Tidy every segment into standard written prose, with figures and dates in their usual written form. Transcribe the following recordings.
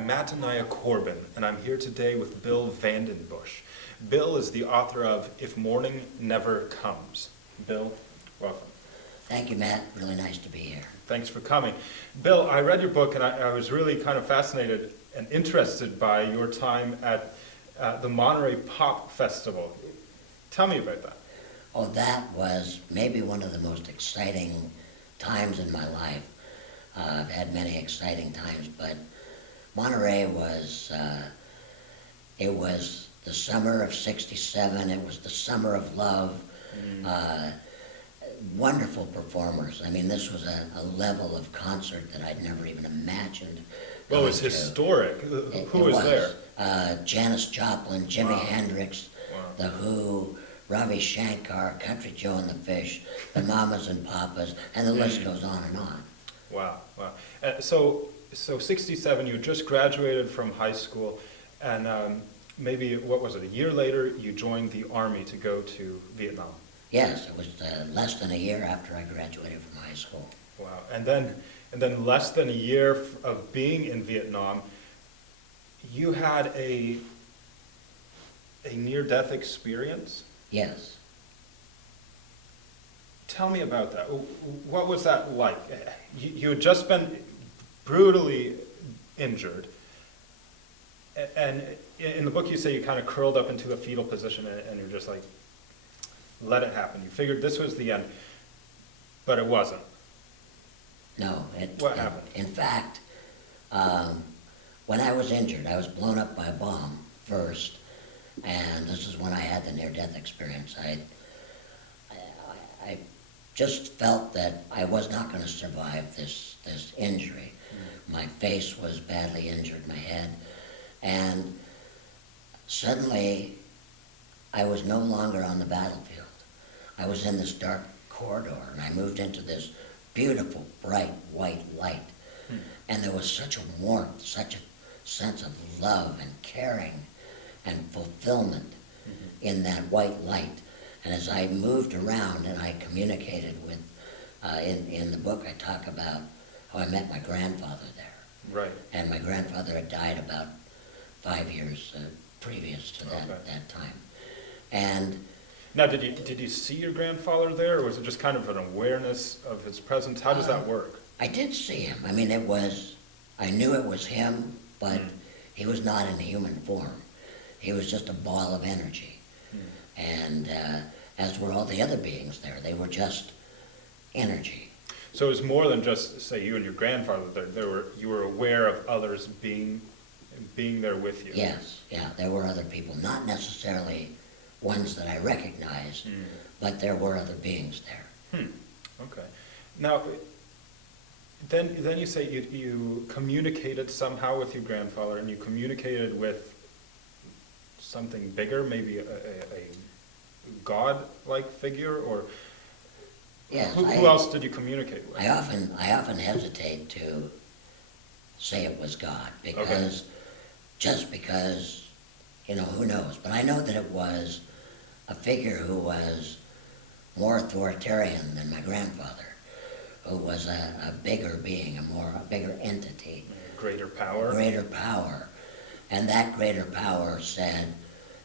I'm Matt and Corban, and I'm here today with Bill Vandenbush. Bill is the author of If Morning Never Comes. Bill, welcome. Thank you, Matt. Really nice to be here. Thanks for coming. Bill, I read your book and I was really kind of fascinated and interested by your time at the Monterey Pop Festival. Tell me about that. Oh, that was maybe one of the most exciting times in my life. I've had many exciting times, but Monterey was, it was the summer of '67. It was the summer of love. Wonderful performers. I mean, this was a level of concert that I'd never even imagined. Well, it was historic. Who was there? Janis Joplin, Jimi Wow. Hendrix, Wow. The Who, Ravi Shankar, Country Joe and the Fish, the Mamas and Papas, and the list goes on and on. Wow, wow. So 67, you just graduated from high school, and maybe, what was it, a year later, you joined the Army to go to Vietnam. Yes, it was less than a year after I graduated from high school. Wow, and then less than a year of being in Vietnam, you had a near-death experience? Yes. Tell me about that. What was that like? You had just been brutally injured, and in the book you say you kind of curled up into a fetal position and you're just like, let it happen. You figured this was the end, but it wasn't. No. What happened? In fact, when I was injured, I was blown up by a bomb first, and this is when I had the near-death experience. I just felt that I was not going to survive this injury. My face was badly injured, my head, and suddenly I was no longer on the battlefield. I was in this dark corridor, and I moved into this beautiful, bright, white light. And there was such a warmth, such a sense of love and caring and fulfillment in that white light. And as I moved around and I communicated with, in the book I talk about how I met my grandfather there. Right. And my grandfather had died about 5 years previous to that time. And Now, did you see your grandfather there, or was it just kind of an awareness of his presence? How does that work? I did see him. I mean, I knew it was him, but he was not in human form. He was just a ball of energy. And as were all the other beings there. They were just energy. So it was more than just, say, you and your grandfather there. You were aware of others being there with you. Yes, yeah, there were other people. Not necessarily ones that I recognized, but there were other beings there. Okay. Now, then you say you communicated somehow with your grandfather, and you communicated with something bigger, maybe a God-like figure, or Yes, who else did you communicate with? I often hesitate to say it was God because just because, who knows? But I know that it was a figure who was more authoritarian than my grandfather, who was a bigger being, a bigger entity. Greater power? Greater power. And that greater power said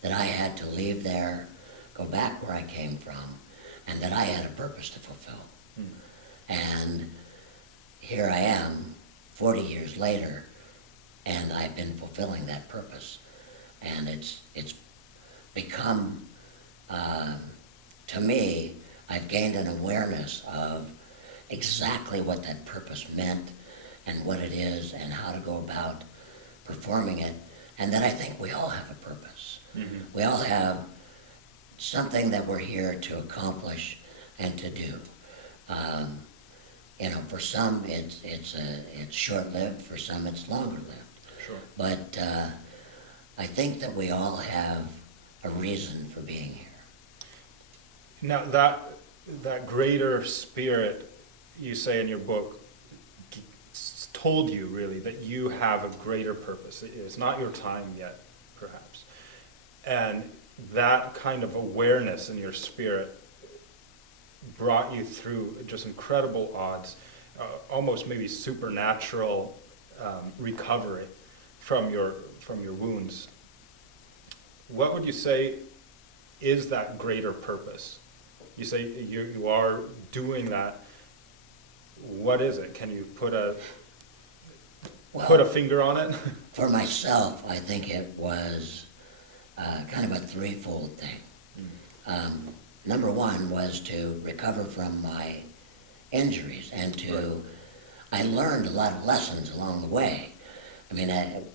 that I had to leave there, go back where I came from, and that I had a purpose to fulfill. And here I am, 40 years later, and I've been fulfilling that purpose. And it's become, to me, I've gained an awareness of exactly what that purpose meant and what it is and how to go about performing it. And then I think we all have a purpose. We all have something that we're here to accomplish and to do. For some it's short-lived, for some it's longer-lived. Sure. But I think that we all have a reason for being here. Now, that greater spirit, you say in your book, told you really that you have a greater purpose. It's not your time yet, perhaps. And that kind of awareness in your spirit brought you through just incredible odds, almost maybe supernatural recovery from your wounds, what would you say is that greater purpose? You say you are doing that. What is it? Can you put a finger on it? For myself, I think it was kind of a threefold thing. Number one was to recover from my injuries, and I learned a lot of lessons along the way. I mean,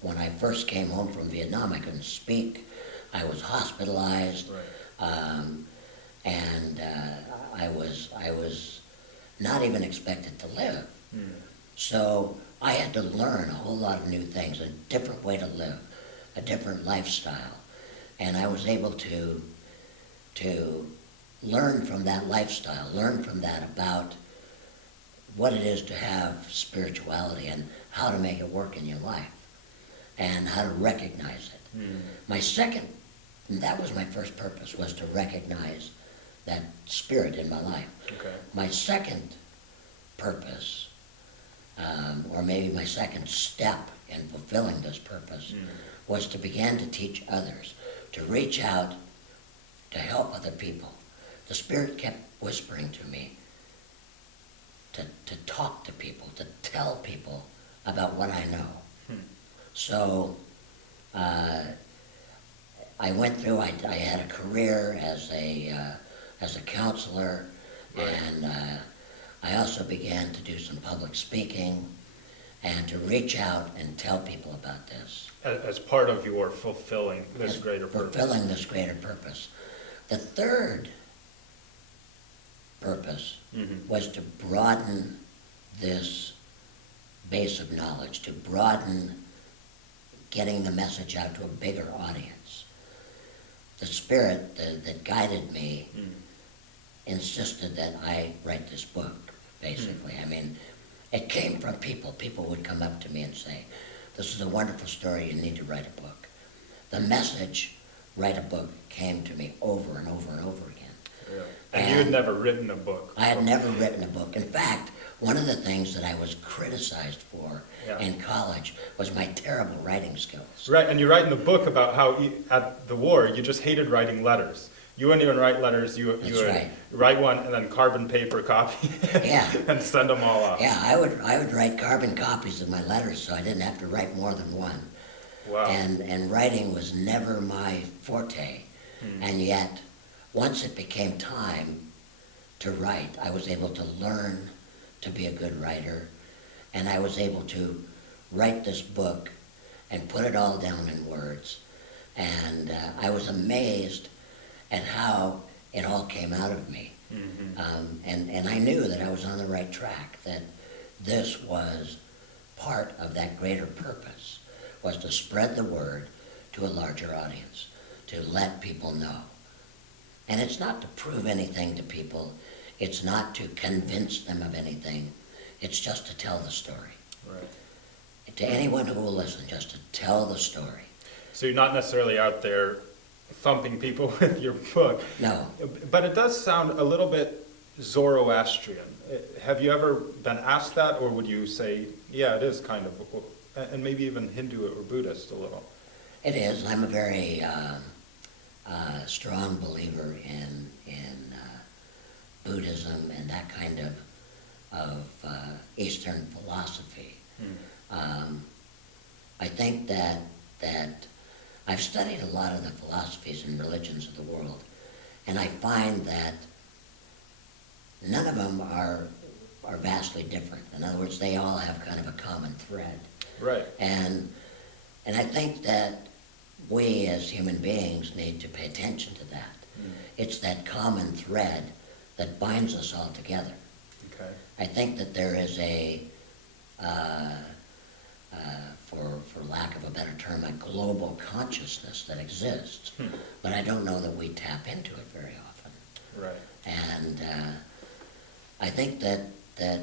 when I first came home from Vietnam, I couldn't speak. I was hospitalized, and I was not even expected to live. So I had to learn a whole lot of new things, a different way to live, a different lifestyle, and I was able to learn from that lifestyle, learn from that about what it is to have spirituality and how to make it work in your life and how to recognize it. That was my first purpose, was to recognize that spirit in my life. Okay. My second purpose, or maybe my second step in fulfilling this purpose, was to begin to teach others, to reach out, to help other people. The Spirit kept whispering to me to talk to people, to tell people about what I know. So I went through, I had a career as a counselor, and I also began to do some public speaking and to reach out and tell people about this. As part of your fulfilling this greater purpose. Fulfilling this greater purpose. The third purpose was to broaden this base of knowledge, to broaden getting the message out to a bigger audience. The Spirit that guided me insisted that I write this book, basically. I mean, it came from people. People would come up to me and say, "This is a wonderful story, you need to write a book." The message, write a book, came to me over and over and over again. Yeah. And you had never written a book. I had never written a book. In fact, one of the things that I was criticized for in college was my terrible writing skills. Right, and you write in the book about how at the war you just hated writing letters. You wouldn't even write letters. You would write one and then carbon paper copy and send them all off. Yeah, I would write carbon copies of my letters so I didn't have to write more than one. Wow. And writing was never my forte. And yet, once it became time to write, I was able to learn to be a good writer, and I was able to write this book and put it all down in words. And I was amazed at how it all came out of me. And I knew that I was on the right track, that this was part of that greater purpose, was to spread the word to a larger audience, to let people know. And it's not to prove anything to people. It's not to convince them of anything. It's just to tell the story. Right. To anyone who will listen, just to tell the story. So you're not necessarily out there thumping people with your book. No. But it does sound a little bit Zoroastrian. Have you ever been asked that, or would you say, yeah, it is kind of, and maybe even Hindu or Buddhist a little? It is. I'm a very strong believer in Buddhism and that kind of Eastern philosophy. I think that I've studied a lot of the philosophies and religions of the world, and I find that none of them are vastly different. In other words, they all have kind of a common thread. Right. And I think that we as human beings need to pay attention to that. It's that common thread that binds us all together. Okay. I think that there is a, for lack of a better term, a global consciousness that exists, but I don't know that we tap into it very often. Right. And I think that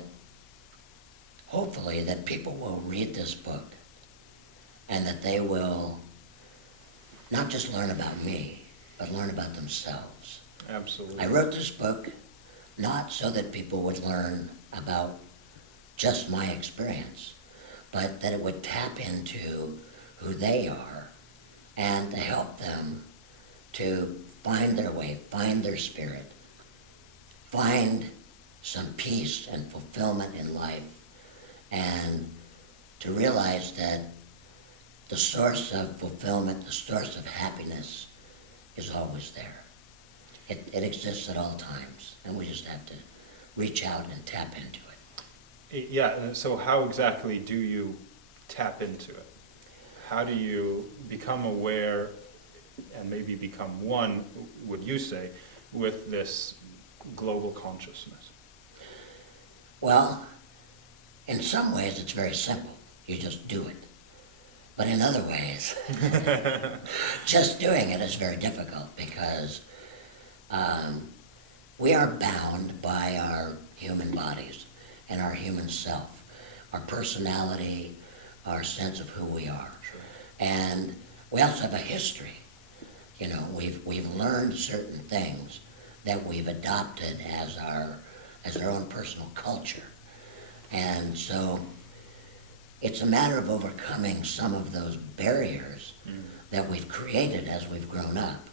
hopefully that people will read this book and that they will not just learn about me, but learn about themselves. Absolutely. I wrote this book not so that people would learn about just my experience, but that it would tap into who they are and to help them to find their way, find their spirit, find some peace and fulfillment in life, and to realize that the source of fulfillment, the source of happiness is always there. It exists at all times, and we just have to reach out and tap into it. Yeah, and so how exactly do you tap into it? How do you become aware and maybe become one, would you say, with this global consciousness? Well, in some ways it's very simple. You just do it. But in other ways, just doing it is very difficult because we are bound by our human bodies and our human self, our personality, our sense of who we are. Sure. And we also have a history. You know, we've learned certain things that we've adopted as our own personal culture. And so it's a matter of overcoming some of those barriers that we've created as we've grown up.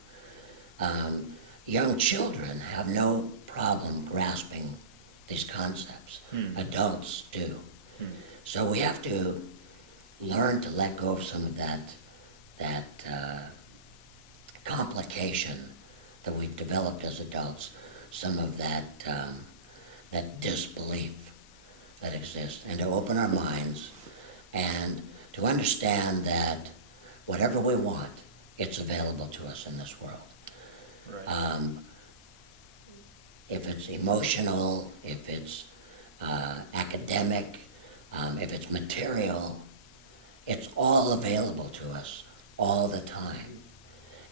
Young children have no problem grasping these concepts. Adults do. So we have to learn to let go of some of that complication that we've developed as adults, some of that disbelief that exists, and to open our minds and to understand that whatever we want, it's available to us in this world. Right. If it's emotional, if it's academic, if it's material, it's all available to us all the time.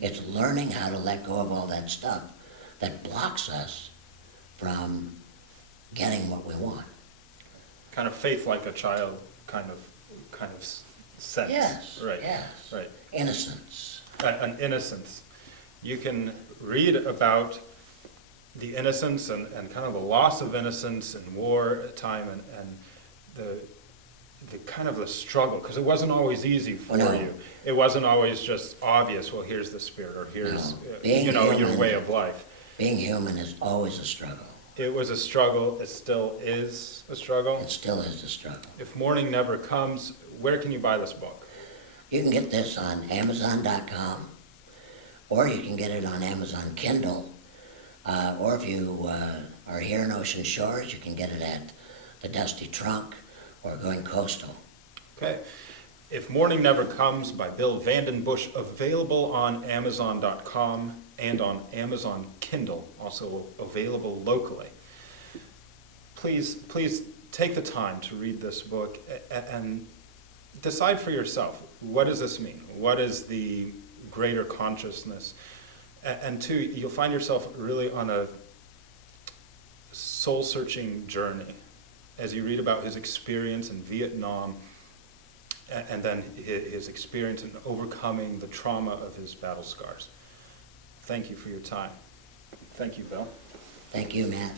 It's learning how to let go of all that stuff that blocks us from getting what we want. Kind of faith like a child kind of sense. Yes, Right. yes. Right. Innocence. An innocence. You can read about the innocence and kind of the loss of innocence in wartime and the kind of the struggle, because it wasn't always easy for No. you. It wasn't always just obvious, well, here's the spirit, or here's, No. Being your human. way of life. Being human is always a struggle. It was a struggle, it still is a struggle. It still is a struggle. If morning never comes, where can you buy this book? You can get this on Amazon.com, or you can get it on Amazon Kindle, or if you are here in Ocean Shores, you can get it at the Dusty Trunk or Going Coastal. Okay. If Morning Never Comes by Bill Vandenbush, available on Amazon.com and on Amazon Kindle, also available locally. Please take the time to read this book and decide for yourself, what does this mean? What is the greater consciousness? And two, you'll find yourself really on a soul-searching journey as you read about his experience in Vietnam and then his experience in overcoming the trauma of his battle scars. Thank you for your time. Thank you, Bill. Thank you, Matt.